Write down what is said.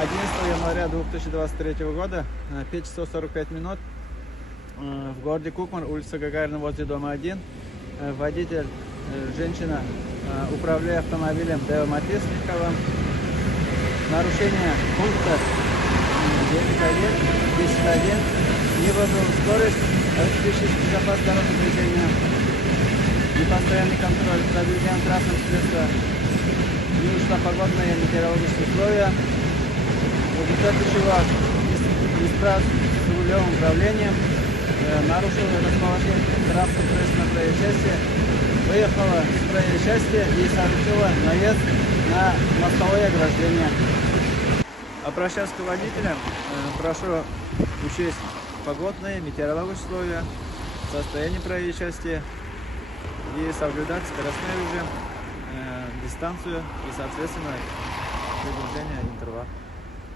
11 января 2023 года, 5 часов 45 минут, в городе Кукмар, улица Гагарина, возле дома 1, водитель, женщина, управляя автомобилем Део Матис легковым, нарушение пункта 9.1, 10.1, не выбрал скорость, обеспечить безопасность дорожного движения, непостоянный контроль за движением транспортного средства, не ушла погодные и метеорологические условия, в результате чего неисправность с рулевым управлением, нарушил расположение транспортного средства на проезжей части, выехала с проезжей части и совершила наезд на мостовое ограждение. Обращаясь к водителям, прошу учесть погодные, метеорологические условия, состояние проезжей части и соблюдать скоростной режим, дистанцию и, соответственно, движение интервал.